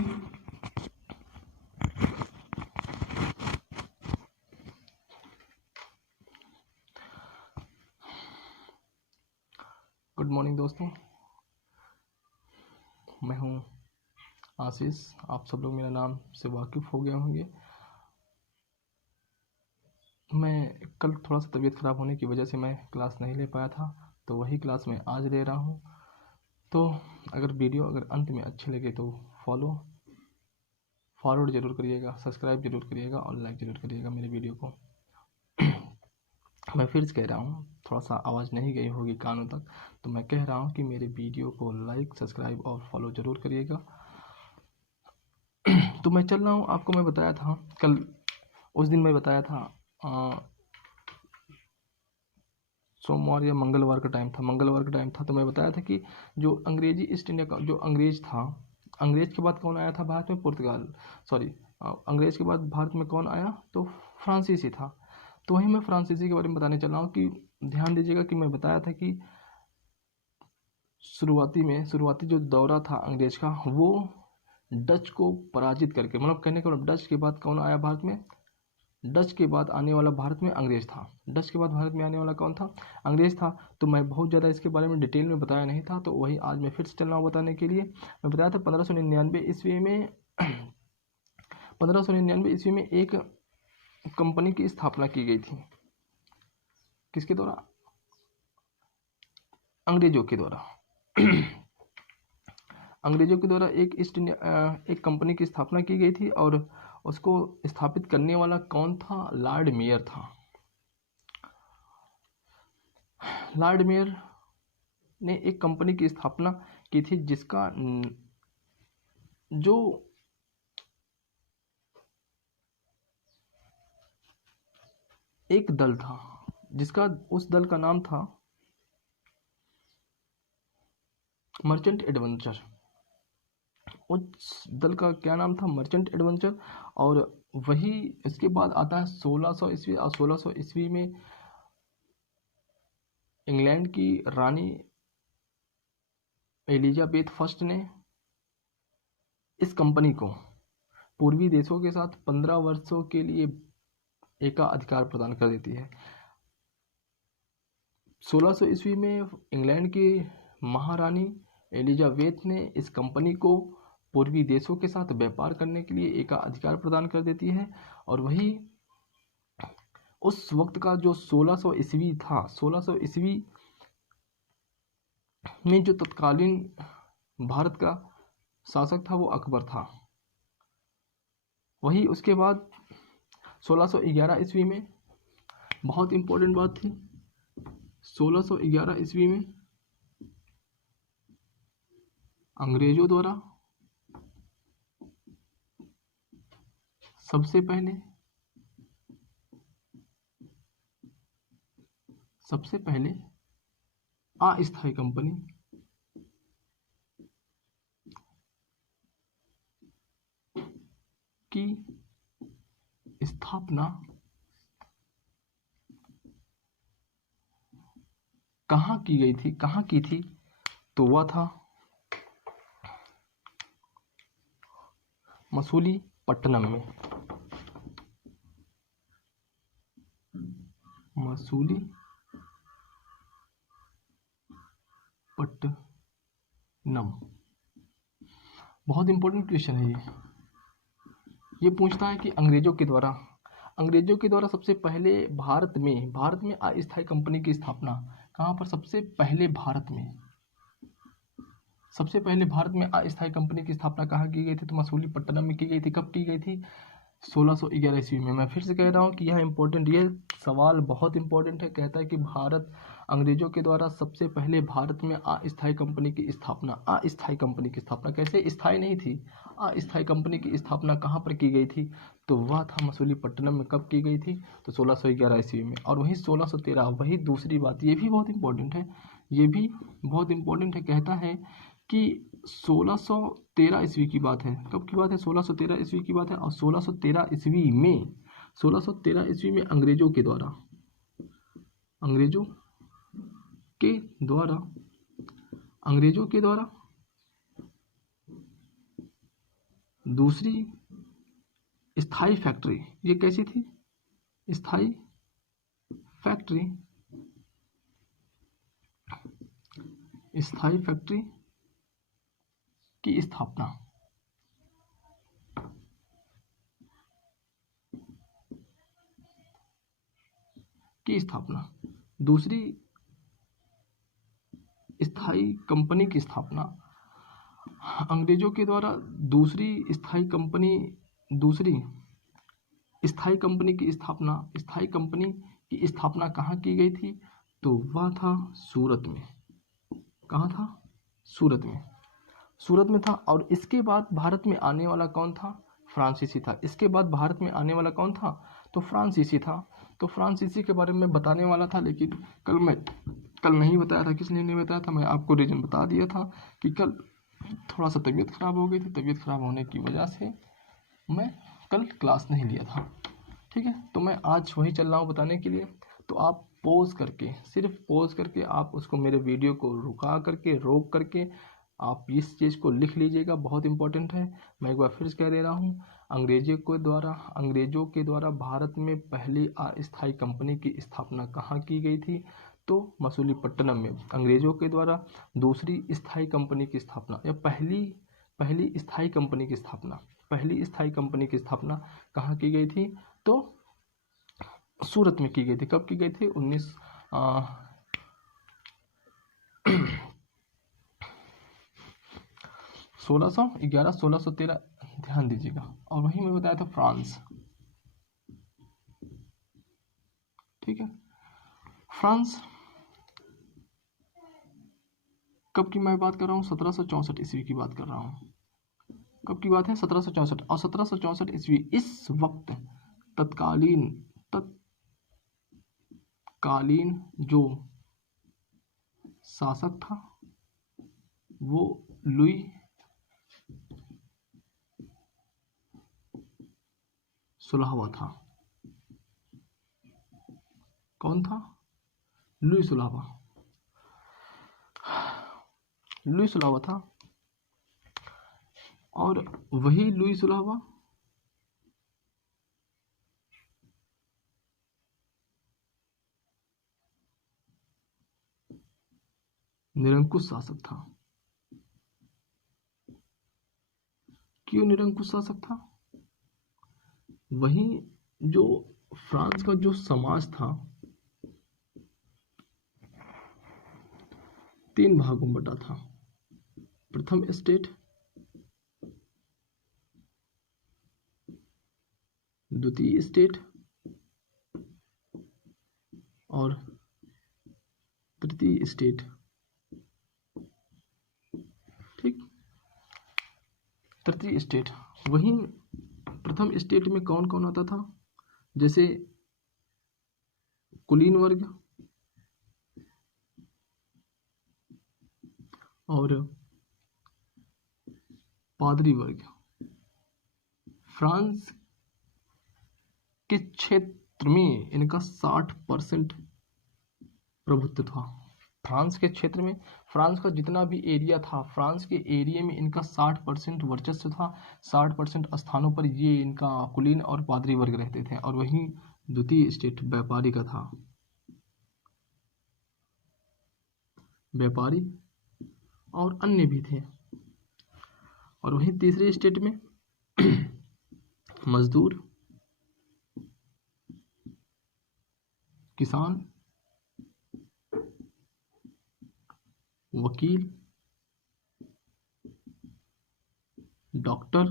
Good morning दोस्तों, मैं हूं आशीष। आप सब लोग मेरा नाम से वाकिफ़ हो गए होंगे। मैं कल थोड़ा सा तबीयत ख़राब होने की वजह से मैं क्लास नहीं ले पाया था, तो वही क्लास मैं आज ले रहा हूं। तो अगर वीडियो अंत में अच्छी लगे तो फॉरवर्ड ज़रूर करिएगा, सब्सक्राइब ज़रूर करिएगा और लाइक ज़रूर करिएगा मेरे वीडियो को। मैं फिर से कह रहा हूँ, थोड़ा सा आवाज़ नहीं गई होगी कानों तक, तो मैं कह रहा हूँ कि मेरे वीडियो को लाइक, सब्सक्राइब और फॉलो ज़रूर करिएगा। तो मैं चल रहा हूँ, आपको मैं बताया था कल, उस दिन मैं बताया था सोमवार या मंगलवार का टाइम था, तो मैं बताया था कि जो अंग्रेजी ईस्ट इंडिया का जो अंग्रेज था, अंग्रेज के बाद कौन आया था भारत में? पुर्तगाल, सॉरी, अंग्रेज के बाद भारत में कौन आया? तो फ्रांसीसी था। तो वही मैं फ्रांसीसी के बारे में बताने चल रहा हूँ कि ध्यान दीजिएगा कि मैं बताया था कि शुरुआती जो दौरा था अंग्रेज का, वो डच को पराजित करके, मतलब कहने का डच के बाद कौन आया भारत में? डच के बाद आने वाला भारत में अंग्रेज था। डच के बाद भारत में आने वाला कौन था? अंग्रेज था। तो मैं बहुत ज़्यादा इसके बारे में डिटेल में बताया नहीं था, तो वही आज मैं फिर से चल रहा हूँ बताने के लिए। मैं बताया था 1599 ईस्वी में 1599 ईस्वी में एक कंपनी की स्थापना की गई थी। किसके द्वारा? अंग्रेजों के द्वारा। अंग्रेजों के द्वारा एक कंपनी की स्थापना की गई थी, और उसको स्थापित करने वाला कौन था? लॉर्ड मेयर था। लॉर्ड मेयर ने एक कंपनी की स्थापना की थी, जिसका जो एक दल था, उस दल का नाम था मर्चेंट एडवेंचर। उस दल का क्या नाम था? Merchant adventure. और वही इसके बाद आता है 1600 ईस्वी, और 1600 ईस्वी में इंग्लैंड की रानी एलिजाबेथ फर्स्ट ने इस कंपनी को पूर्वी देशों के साथ 15 वर्षों के लिए एकाधिकार प्रदान कर देती है। 1600 ईस्वी में इंग्लैंड की महारानी एलिजाबेथ ने इस कंपनी को पूर्वी देशों के साथ व्यापार करने के लिए एकाधिकार प्रदान कर देती है। और वही उस वक्त का जो 1600 ईस्वी था, 1600 ईस्वी में जो तत्कालीन भारत का शासक था वो अकबर था। वही उसके बाद 1611 ईस्वी में बहुत इंपॉर्टेंट बात थी, 1611 ईस्वी में अंग्रेजों द्वारा सबसे पहले अस्थायी कंपनी की स्थापना कहाँ की गई थी? कहाँ की थी? तो वह था मसूलीपट्टनम में। मसूलीपट्टनम बहुत इंपॉर्टेंट क्वेश्चन है ये पूछता है कि अंग्रेजों के द्वारा सबसे पहले भारत में अस्थायी कंपनी की स्थापना कहाँ पर? सबसे पहले भारत में अस्थायी कंपनी की स्थापना कहाँ की गई थी? तो मसूलीपट्टनम में की गई थी। कब की गई थी? 1611 ईस्वी में। मैं फिर से कह रहा हूँ कि ये सवाल बहुत इंपॉर्टेंट है। कहता है कि अंग्रेजों के द्वारा सबसे पहले भारत में अस्थायी कंपनी की स्थापना कैसे? स्थायी नहीं थी, अस्थायी कंपनी की स्थापना कहाँ पर की गई थी? तो वह था मसूलीपट्टनम में। कब की गई थी? तो 1611 ईस्वी में। और वही 1613, वही दूसरी बात, ये भी बहुत इंपॉर्टेंट है, कहता है कि 1613 ईस्वी की बात है। कब की बात है? 1613 ईस्वी की बात है। और 1613 ईस्वी में अंग्रेजों के द्वारा दूसरी स्थायी फैक्ट्री, ये कैसी थी? स्थायी फैक्ट्री, स्थायी फैक्ट्री की स्थापना, दूसरी स्थायी कंपनी की स्थापना, अंग्रेजों के द्वारा दूसरी स्थायी कंपनी की स्थापना कहाँ की गई थी? तो वह था सूरत में। कहाँ था? सूरत में था। और इसके बाद भारत में आने वाला कौन था? फ्रांसीसी था। इसके बाद भारत में आने वाला कौन था? तो फ्रांसीसी था। तो फ्रांसीसी के बारे में बताने वाला था, लेकिन कल नहीं बताया था। किसने नहीं बताया था? मैं आपको रीजन बता दिया था कि कल थोड़ा सा तबीयत ख़राब हो गई थी। तबीयत ख़राब होने की वजह से मैं कल क्लास नहीं लिया था। ठीक है, तो मैं आज वही चल रहा हूँ बताने के लिए। तो आप सिर्फ पोज करके आप उसको, मेरे वीडियो को रोक करके आप इस चीज़ को लिख लीजिएगा, बहुत इंपॉर्टेंट है। मैं एक बार फिर से कह दे रहा हूँ, अंग्रेजों के द्वारा भारत में पहली अस्थायी कंपनी की स्थापना कहाँ की गई थी? तो मसूलीपट्टनम में। अंग्रेजों के द्वारा दूसरी स्थायी कंपनी की स्थापना, या पहली स्थायी कंपनी की स्थापना कहाँ की गई थी? तो सूरत में की गई थी। कब की गई थी? 1611 1613, ध्यान दीजिएगा। और वहीं में बताया था फ्रांस। ठीक है, फ्रांस कब की मैं बात कर रहा हूँ? 1764 ईस्वी की बात कर रहा हूँ। कब की बात है? 1764। और 1764 ईस्वी, इस वक्त तत्कालीन जो शासक था वो लुई 16वां था। कौन था? लुई 16वां था। और वही लुई 16वां निरंकुश शासक था। क्यों निरंकुश शासक था? वही जो फ्रांस का जो समाज था 3 भागों में बटा था। प्रथम स्टेट, द्वितीय स्टेट और तृतीय स्टेट। ठीक, तृतीय स्टेट। वहीं प्रथम स्टेट में कौन कौन आता था? जैसे कुलीन वर्ग और पादरी वर्ग। फ्रांस के क्षेत्र में इनका 60% प्रभुत्व था। फ्रांस के क्षेत्र में, फ्रांस का जितना भी एरिया था, फ्रांस के एरिया में इनका 60% वर्चस्व था। 60% स्थानों पर ये इनका कुलीन और पादरी वर्ग रहते थे। और वहीं द्वितीय स्टेट व्यापारी का था। व्यापारी और अन्य भी थे। और वहीं तीसरे स्टेट में मजदूर, किसान, वकील, डॉक्टर,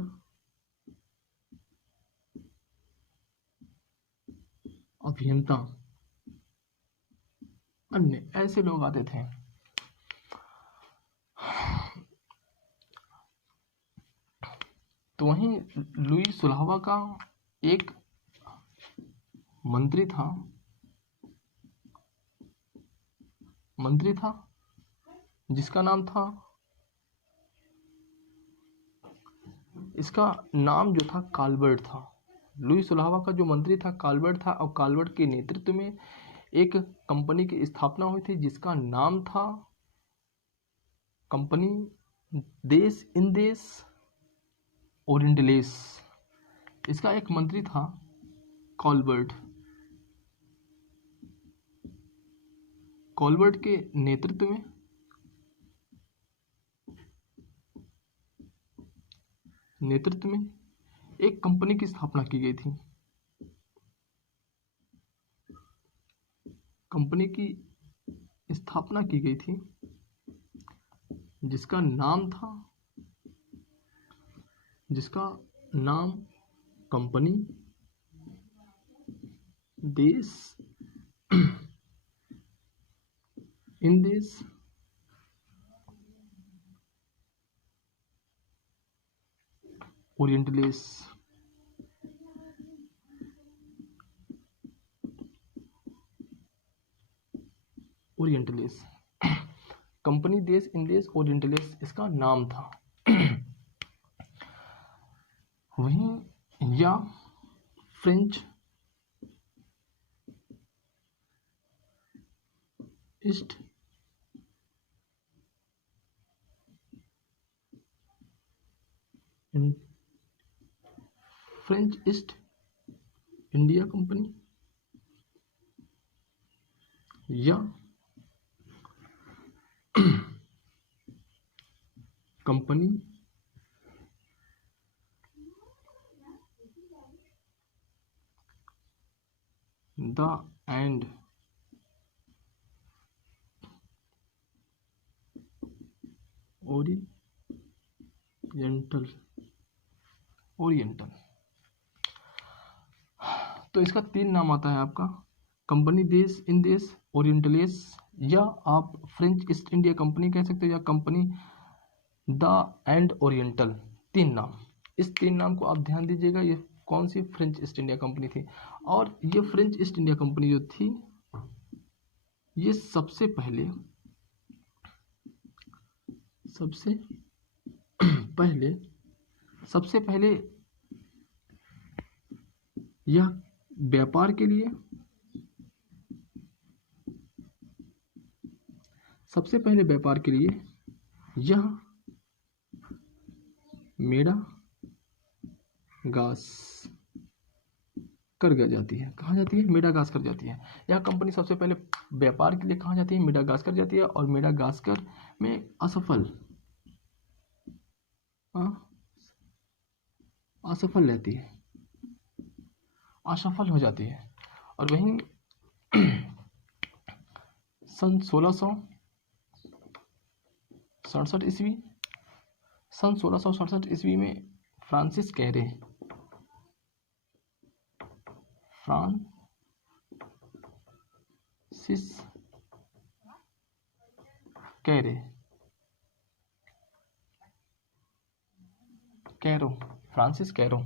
अभियंता, अन्य ऐसे लोग आते थे। तो वहीं लुई 16वां का एक मंत्री था जिसका नाम था, इसका नाम जो था काल्बर्ट था। लुई 16वां का जो मंत्री था काल्बर्ट था। और काल्बर्ट के नेतृत्व में एक कंपनी की स्थापना हुई थी जिसका नाम था कंपनी देश ओरिएंटलेस, इसका एक मंत्री था कॉलबर्ट। कॉलबर्ट के नेतृत्व में एक कंपनी की स्थापना की गई थी। कंपनी की स्थापना की गई थी जिसका नाम कंपनी देश इंदेश ओरिएंटलेस। कंपनी देश इंदेश ओरिएंटलेस इसका नाम था। वहीं या फ्रेंच ईस्ट इंडिया कंपनी या कंपनी द एंड ओरिएंटल। तो इसका 3 नाम आता है आपका, कंपनी देश इंदेश ओरिएंटलेस, या आप फ्रेंच ईस्ट इंडिया कंपनी कह सकते हो, या कंपनी द एंड ओरिएंटल। 3 नाम, इस 3 नाम को आप ध्यान दीजिएगा। ये कौन सी फ्रेंच ईस्ट इंडिया कंपनी थी, और ये फ्रेंच ईस्ट इंडिया कंपनी जो थी ये सबसे पहले यह व्यापार के लिए यह मेडागास कर जाती है। कहाँ जाती है? मेडागास्कर कर जाती है। यह कंपनी सबसे पहले व्यापार के लिए कहाँ जाती है? मेडागास्कर जाती है, और मेडागास्कर में असफल रहती है, असफल हो जाती है। और वहीं सन 1667 ईस्वी में फ्रांसिस कैरो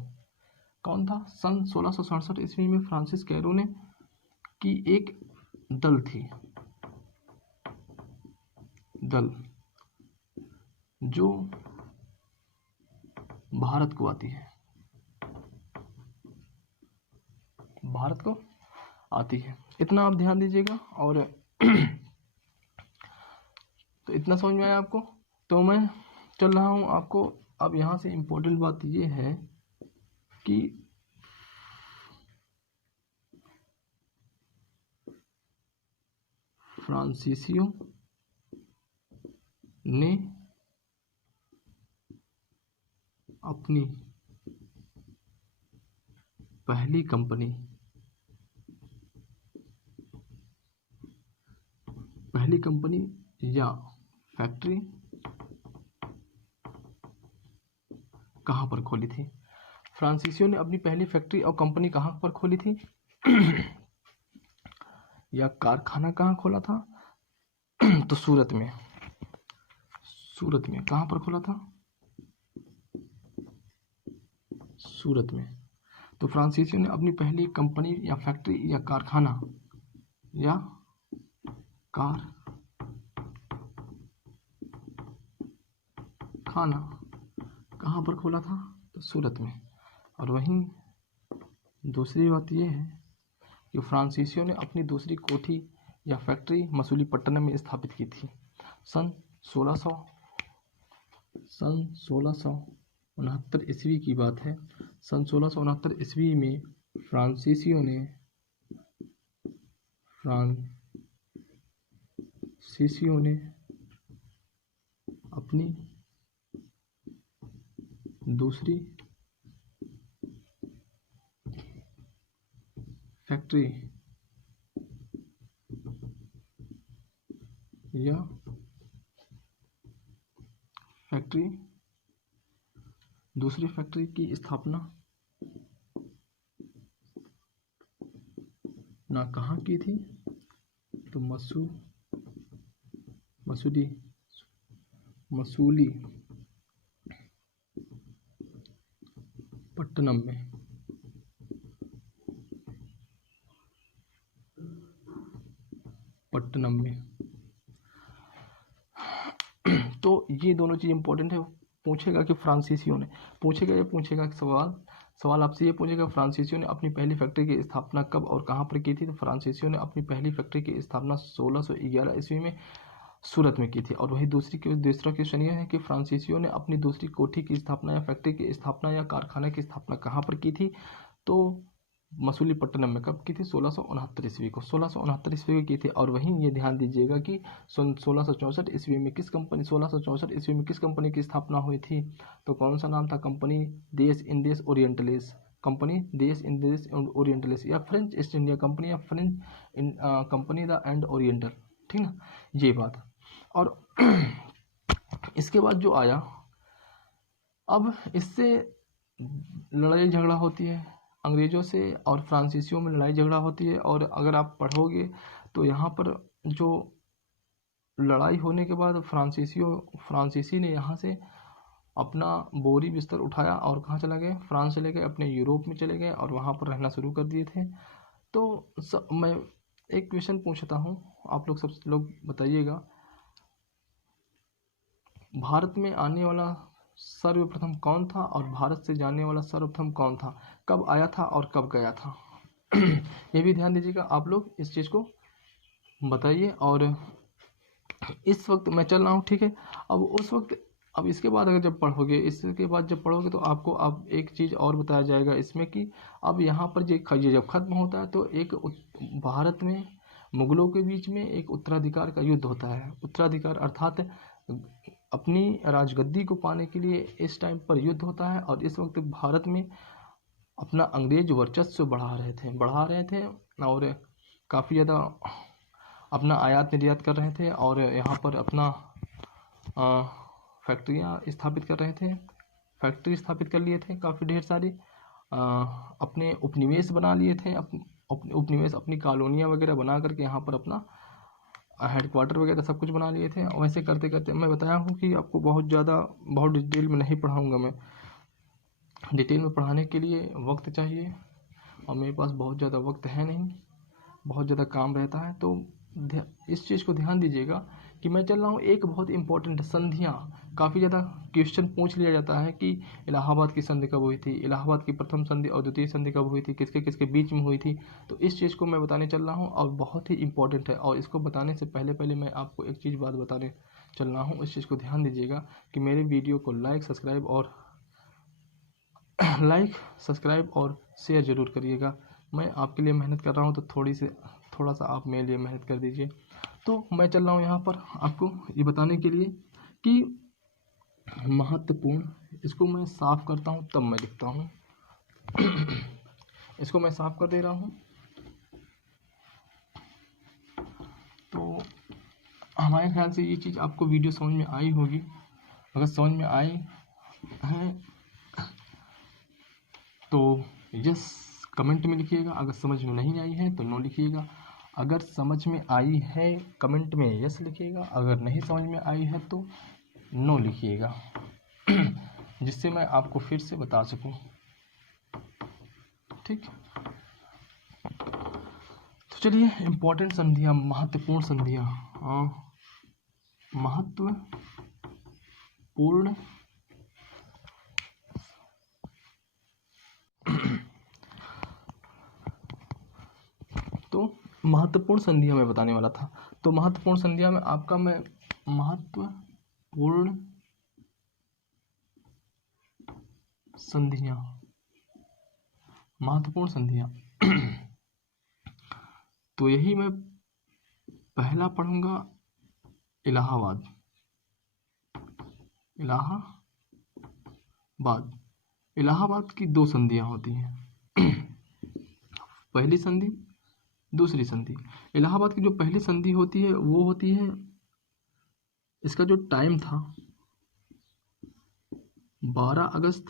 कौन था? सन 1667 ईस्वी में फ्रांसिस कैरो ने की एक दल जो भारत को आती है। इतना आप ध्यान दीजिएगा। और तो इतना समझ में आया आपको? तो मैं चल रहा हूँ आपको। अब यहाँ से इम्पोर्टेंट बात ये है कि फ्रांसीसियों ने अपनी पहली कंपनी या फैक्ट्री कहाँ पर खोली थी? फ्रांसीसियों ने अपनी पहली फैक्ट्री और कंपनी कहाँ पर खोली थी या कारखाना कहाँ खोला था? तो सूरत में। कहाँ पर खोला था? सूरत में। तो फ्रांसीसियों ने अपनी पहली कंपनी या फैक्ट्री या कारखाना कहाँ पर खोला था? तो सूरत में। और वहीं दूसरी बात यह है कि फ्रांसीसियों ने अपनी दूसरी कोठी या फैक्ट्री मसूलीपट्टनम में स्थापित की थी सन 1600 उनहत्तर ईस्वी की बात है। सन 1669 ईस्वी में फ्रांसीसियों ने अपनी दूसरी फैक्ट्री की स्थापना ना कहाँ की थी, तो मसूली पट्टनम में। तो ये दोनों चीज़ इंपॉर्टेंट है। पूछेगा कि फ्रांसीसियों ने पूछेगा कि सवाल आपसे ये पूछेगा, फ्रांसीसियों ने अपनी पहली फैक्ट्री की स्थापना कब और कहाँ पर की थी। तो फ्रांसीसियों ने अपनी पहली फैक्ट्री की स्थापना 1611 ईस्वी में सूरत में की थी। और वही दूसरा क्वेश्चन ये है कि फ्रांसीसियों ने अपनी दूसरी कोठी की स्थापना या फैक्ट्री की स्थापना या कारखाने की स्थापना कहाँ पर की थी। तो मसूलीपट्टनम में कब की थी, 1669 ईस्वी को। 1669 ईस्वी में की थी। और वहीं ये ध्यान दीजिएगा कि 1664 ईस्वी में किस कंपनी की स्थापना हुई थी। तो कौन सा नाम था, कंपनी देश इंडियस ओरिएंटलिस या फ्रेंच ईस्ट इंडिया कंपनी या French company the end oriental, ठीक ना, ये बात। और इसके बाद जो आया, अब इससे लड़ाई झगड़ा होती है अंग्रेज़ों से और फ्रांसीसियों में लड़ाई झगड़ा होती है। और अगर आप पढ़ोगे तो यहाँ पर जो लड़ाई होने के बाद फ्रांसीसी ने यहाँ से अपना बोरी बिस्तर उठाया और कहाँ चला गए, फ्रांस चले गए, अपने यूरोप में चले गए और वहाँ पर रहना शुरू कर दिए थे। तो मैं एक क्वेश्चन पूछता हूँ, आप लोग सब लोग बताइएगा, भारत में आने वाला सर्वप्रथम कौन था और भारत से जाने वाला सर्वप्रथम कौन था, कब आया था और कब गया था। ये भी ध्यान दीजिएगा, आप लोग इस चीज़ को बताइए। और इस वक्त मैं चल रहा हूँ, ठीक है। अब इसके बाद जब पढ़ोगे तो आपको अब एक चीज़ और बताया जाएगा इसमें कि अब यहाँ पर ये जब खत्म होता है तो एक भारत में मुगलों के बीच में एक उत्तराधिकार का युद्ध होता है। उत्तराधिकार अर्थात अपनी राजगद्दी को पाने के लिए इस टाइम पर युद्ध होता है। और इस वक्त भारत में अपना अंग्रेज वर्चस्व बढ़ा रहे थे और काफ़ी ज़्यादा अपना आयात निर्यात कर रहे थे और यहाँ पर अपना फैक्ट्रियाँ स्थापित कर रहे थे। फैक्ट्री स्थापित कर लिए थे काफ़ी ढेर सारी, अपने उपनिवेश बना लिए थे, अपनी कॉलोनियाँ वगैरह बना करके यहाँ पर अपना हेडक्वार्टर वगैरह सब कुछ बना लिए थे। वैसे करते करते मैं बताया हूँ कि आपको बहुत डिटेल में नहीं पढ़ाऊँगा। मैं डिटेल में पढ़ाने के लिए वक्त चाहिए और मेरे पास बहुत ज़्यादा वक्त है नहीं, बहुत ज़्यादा काम रहता है। तो इस चीज़ को ध्यान दीजिएगा कि मैं चल रहा हूँ। एक बहुत इंपॉर्टेंट संधियाँ, काफ़ी ज़्यादा क्वेश्चन पूछ लिया जाता है कि इलाहाबाद की संधि कब हुई थी, इलाहाबाद की प्रथम संधि और द्वितीय संधि कब हुई थी, किसके किसके बीच में हुई थी। तो इस चीज़ को मैं बताने चल रहा हूँ और बहुत ही इंपॉर्टेंट है। और इसको बताने से पहले मैं आपको एक चीज़ बात बताने चल रहा हूँ। इस चीज़ को ध्यान दीजिएगा कि मेरे वीडियो को लाइक सब्सक्राइब और शेयर ज़रूर करिएगा। मैं आपके लिए मेहनत कर रहा हूँ तो थोड़ा सा आप मेरे लिए मेहनत कर दीजिए। तो मैं चल रहा हूँ यहाँ पर आपको ये बताने के लिए कि महत्वपूर्ण, इसको मैं साफ करता हूँ तब मैं लिखता हूँ। इसको मैं साफ कर दे रहा हूँ। तो हमारे ख्याल से ये चीज़ आपको वीडियो समझ में आई होगी। अगर समझ में आई है तो यस कमेंट में लिखिएगा, अगर समझ में नहीं आई है तो नो लिखिएगा। अगर समझ में आई है कमेंट में यस लिखिएगा, अगर नहीं समझ में आई है तो नो लिखिएगा, जिससे मैं आपको फिर से बता सकूं। ठीक, तो चलिए इम्पोर्टेंट संधियाँ, महत्वपूर्ण संधियाँ, महत्वपूर्ण तो महत्वपूर्ण संधियाँ मैं बताने वाला था। तो महत्वपूर्ण संधियाँ में आपका मैं महत्वपूर्ण संधियां, महत्वपूर्ण संधियां। तो यही मैं पहला पढ़ूंगा, इलाहाबाद। इलाहाबाद की दो संधियां होती हैं। पहली संधि, दूसरी संधि। इलाहाबाद की जो पहली संधि होती है वो होती है, इसका जो टाइम था 12 अगस्त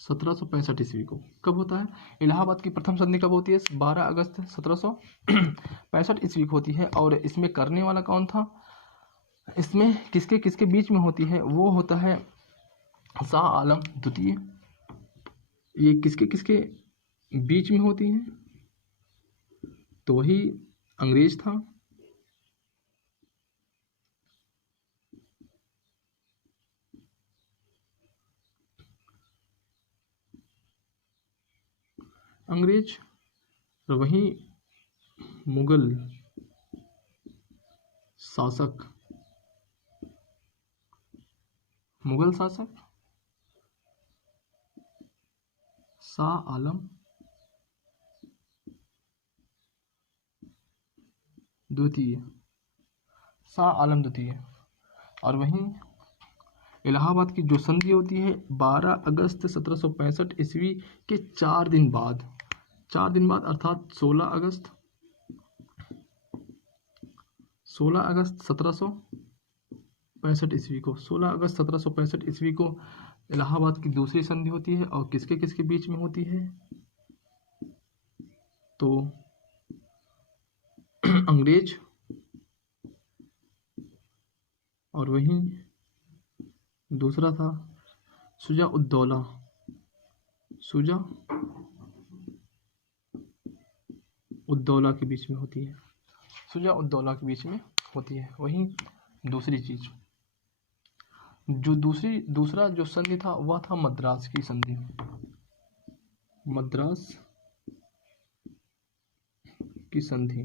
1765 ईस्वी को। कब होता है इलाहाबाद की प्रथम संधि? कब होती है? 12 अगस्त 1765 ईस्वी को होती है। और इसमें करने वाला कौन था? इसमें किसके किसके बीच में होती है? वो होता है शाह आलम द्वितीय। ये किसके किसके बीच में होती है? तो वही अंग्रेज था, अंग्रेज, और वही मुगल शासक शाह आलम द्वितीय, और वहीं इलाहाबाद की जो संधि होती है 12 अगस्त 1765 ईस्वी के 4 दिन बाद अर्थात 16 अगस्त 1765 ईस्वी को, 16 अगस्त 1765 ईस्वी को इलाहाबाद की दूसरी संधि होती है। और किसके किसके बीच में होती है? तो अंग्रेज और वहीं दूसरा था शुजा उद्दौला के बीच में होती है। वहीं दूसरी चीज, जो दूसरा जो संधि था वह था मद्रास की संधि। मद्रास की संधि,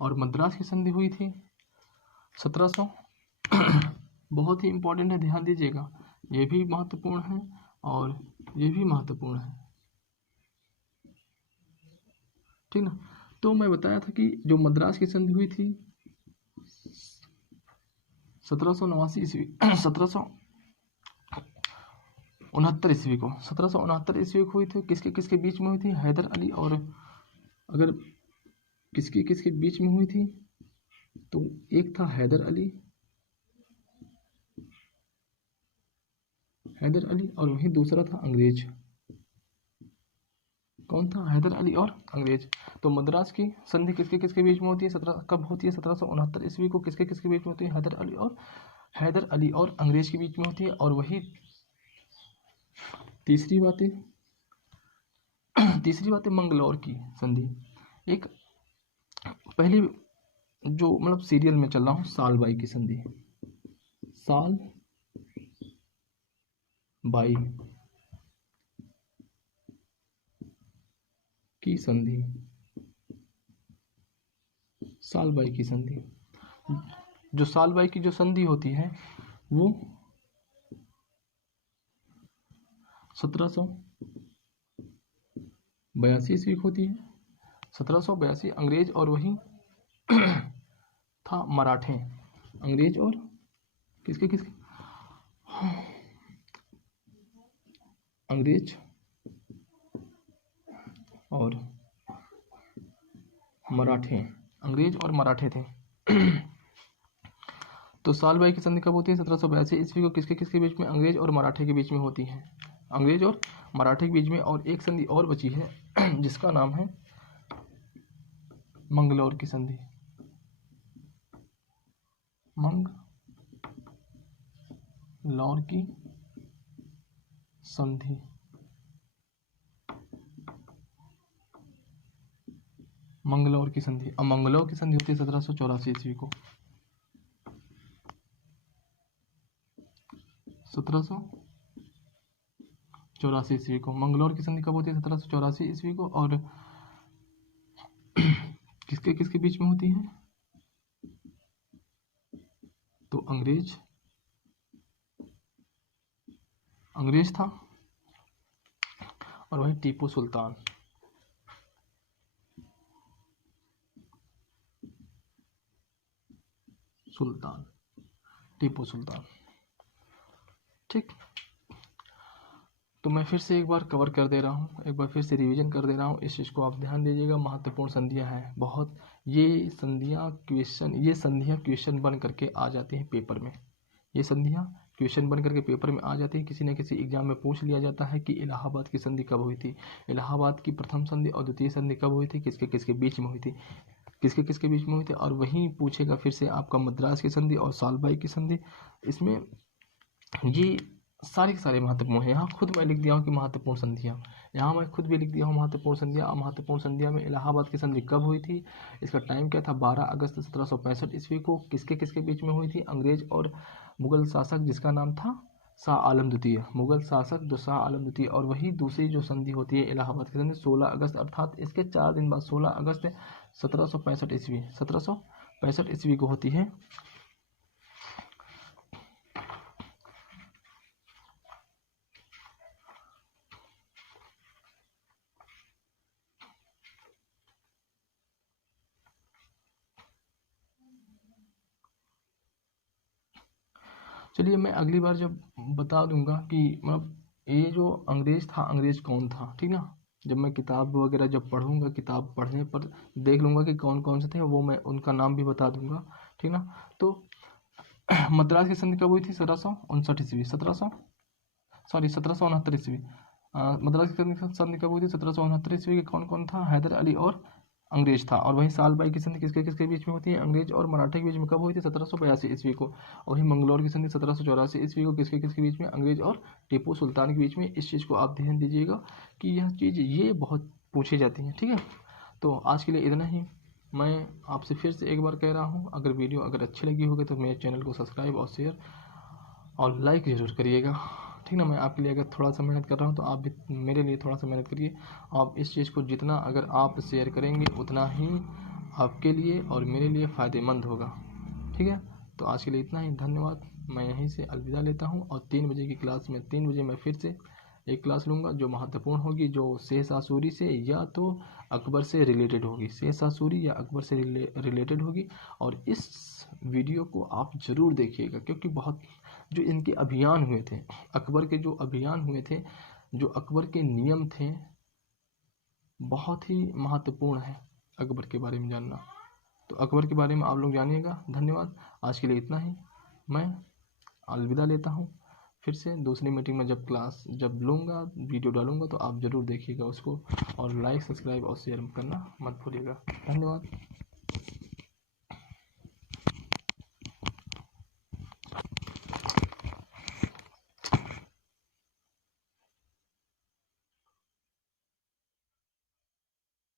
और मद्रास की संधि हुई थी 1700। बहुत ही इंपॉर्टेंट है, ध्यान दीजिएगा। ये भी महत्वपूर्ण है और ये भी महत्वपूर्ण है, ठीक ना। तो मैं बताया था कि जो मद्रास की संधि हुई थी 1789 ईस्वी 1769 ईस्वी को, 1769 ईस्वी को हुई थी। किसके किसके बीच में हुई थी? हैदर अली और, अगर किसके किसके बीच में हुई थी तो एक था हैदर अली और वहीं दूसरा था अंग्रेज। कौन था? हैदर अली और अंग्रेज। तो मद्रास की संधि किसके किसके बीच में होती है? कब होती है? 1769 ईस्वी को। किसके किसके बीच में होती है? हैदर अली और अंग्रेज के बीच में होती है। और वही तीसरी बात है मंगलौर की संधि। एक पहली जो मतलब सीरियल में चल रहा हूँ, सालबाई की संधि। सालबाई की संधि, जो सालबाई की जो संधि होती है वो 1782 ईस्वी को होती है। 1782 अंग्रेज और वही था मराठे। अंग्रेज और किसके अंग्रेज और मराठे थे। तो सालबाई की संधि कब होती है? 1782 ईस्वी को। किसके किसके बीच में? अंग्रेज और मराठे के बीच में होती है। और एक संधि और बची है जिसका नाम है मंगलौर की संधि। मंगलौर की संधि, अब मंगलौर की संधि होती है 1784 ईस्वी को। 1784 चौरासी ईस्वी को। मंगलौर की संधि कब होती है? 1784 ईस्वी को। और किसके किसके बीच में होती है? तो अंग्रेज था और वही टीपू सुल्तान। टीपू सुल्तान। ठीक, तो मैं फिर से एक बार कवर कर दे रहा हूँ, एक बार फिर से रिवीजन कर दे रहा हूँ, इस चीज़ को आप ध्यान दीजिएगा। महत्वपूर्ण संधियाँ हैं बहुत, ये संधियाँ क्वेश्चन बन करके आ जाती हैं पेपर में। ये संधियाँ क्वेश्चन बन करके पेपर में आ जाती है। किसी न किसी एग्जाम में पूछ लिया जाता है कि इलाहाबाद की संधि कब हुई थी, इलाहाबाद की प्रथम संधि और द्वितीय संधि कब हुई थी, किसके किसके बीच में हुई थी, किसके किसके बीच में हुई थी। और वहीं पूछेगा फिर से आपका मद्रास की संधि और सालबाई की संधि। इसमें ये सारे के सारे महत्वपूर्ण है। यहाँ खुद मैं लिख दिया हूँ कि महत्वपूर्ण संधियाँ, यहाँ मैं खुद भी लिख दिया हूँ महत्वपूर्ण संधियाँ। महत्वपूर्ण संधियाँ में इलाहाबाद की संधि कब हुई थी, इसका टाइम क्या था, 12 अगस्त 1765 ईस्वी को। किसके किसके बीच में हुई थी, अंग्रेज और मुगल शासक जिसका नाम था शाह आलम द्वितीय, मुगल शासक जो शाह आलम द्वितीय। और वही दूसरी जो संधि होती है इलाहाबाद की संधि 16 अगस्त अर्थात इसके 4 दिन बाद 16 अगस्त 1765 ईस्वी को होती है। चलिए मैं अगली बार जब बता दूंगा कि मतलब ये जो अंग्रेज था, अंग्रेज कौन था, ठीक ना। जब मैं किताब वगैरह जब पढ़ूंगा, किताब पढ़ने पर देख लूंगा कि कौन कौन से थे, वो मैं उनका नाम भी बता दूंगा, ठीक ना। तो मद्रास की संधि कब हुई थी? 1759 ईस्वी, 1769 ईस्वी। मद्रास की संधि कब हुई थी? 1769 ईस्वी के। कौन कौन था? हैदर अली और अंग्रेज था। और वही सालबाई की संधि किसके किसके बीच में होती है? अंग्रेज और मराठे के बीच में कब हुई थी? 1782 ईस्वी को। और वही मंगलौर की संधि 1784 ईस्वी को किसके किसके बीच में? अंग्रेज और टीपू सुल्तान के बीच में। इस चीज़ को आप ध्यान दीजिएगा कि यह चीज़ ये बहुत पूछी जाती है, ठीक है। तो आज के लिए इतना ही। मैं आपसे फिर से एक बार कह रहा हूँ, अगर वीडियो अगर अच्छी लगी होगी तो मेरे चैनल को सब्सक्राइब और शेयर और लाइक ज़रूर करिएगा, ठीक ना। मैं आपके लिए अगर थोड़ा सा मेहनत कर रहा हूँ तो आप भी मेरे लिए थोड़ा सा मेहनत करिए। आप इस चीज़ को जितना अगर आप शेयर करेंगे उतना ही आपके लिए और मेरे लिए फ़ायदेमंद होगा, ठीक है। तो आज के लिए इतना ही, धन्यवाद। मैं यहीं से अलविदा लेता हूँ और 3 बजे की क्लास में 3 बजे मैं फिर से एक क्लास लूँगा जो महत्वपूर्ण होगी, जो शेरशाह सूरी से या तो अकबर से रिलेटेड होगी, शेरशाह सूरी या अकबर से रिलेटेड होगी। और इस वीडियो को आप ज़रूर देखिएगा क्योंकि बहुत जो इनके अभियान हुए थे, अकबर के जो अभियान हुए थे, जो अकबर के नियम थे, बहुत ही महत्वपूर्ण है अकबर के बारे में जानना। तो अकबर के बारे में आप लोग जानिएगा। धन्यवाद। आज के लिए इतना ही, मैं अलविदा लेता हूँ। फिर से दूसरी मीटिंग में जब लूँगा, वीडियो डालूँगा तो आप ज़रूर देखिएगा उसको और लाइक, सब्सक्राइब और शेयर करना मत भूलिएगा। धन्यवाद।